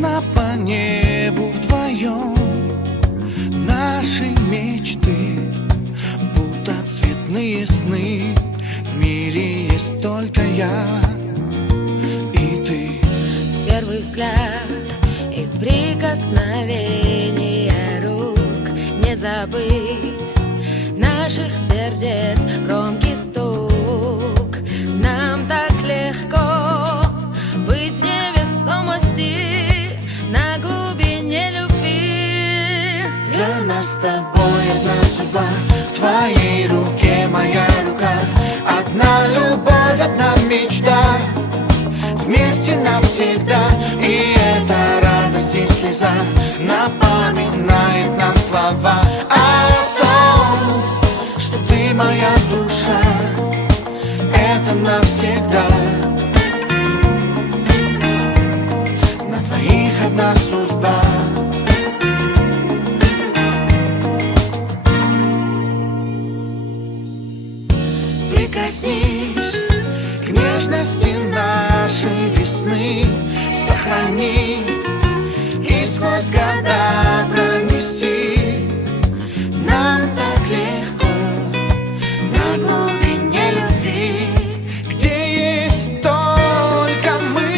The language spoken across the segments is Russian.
Словно по небу вдвоем наши мечты, будто цветные сны. В мире есть только я и ты. Первый взгляд и прикосновение рук, не забыть наших сердец громкий стук. Нам так легко быть в невесомости на глубине любви. Для нас с тобой одна судьба, в твоей руке моя рука. Одна любовь, одна мечта, вместе навсегда. И эта радость и слеза напоминает нам слова о том, что ты моя душа, это навсегда. На двоих одна судьба. Прикоснись к нежности нашей весны, сохрани и сквозь года пронести. Нам так легко на глубине любви, где есть только мы.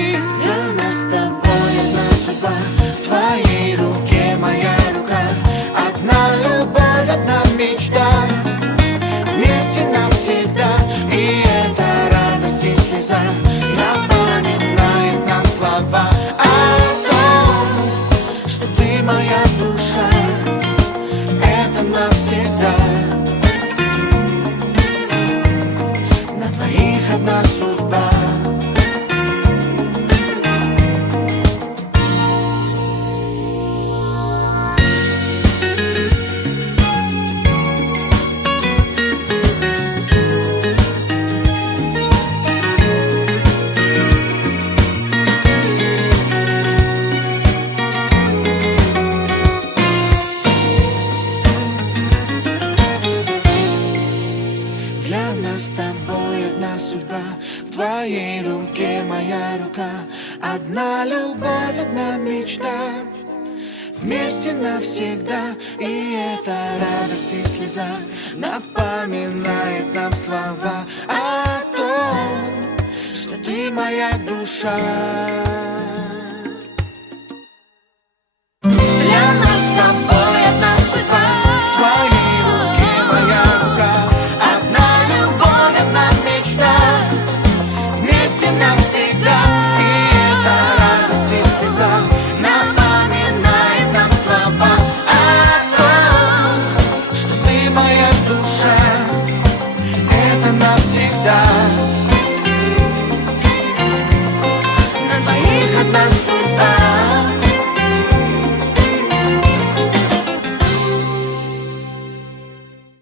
Для нас с тобой одна судьба, в твоей руке моя рука. Одна любовь, одна мечта, вместе навсегда. И эта радость и слеза напоминает нам слова о том, что ты моя душа, это навсегда. На двоих одна судьба. Для нас с тобой одна судьба, в твоей руке моя рука. Одна любовь, одна мечта, вместе навсегда. И эта радость и слеза напоминает нам слова о том, что ты моя душа.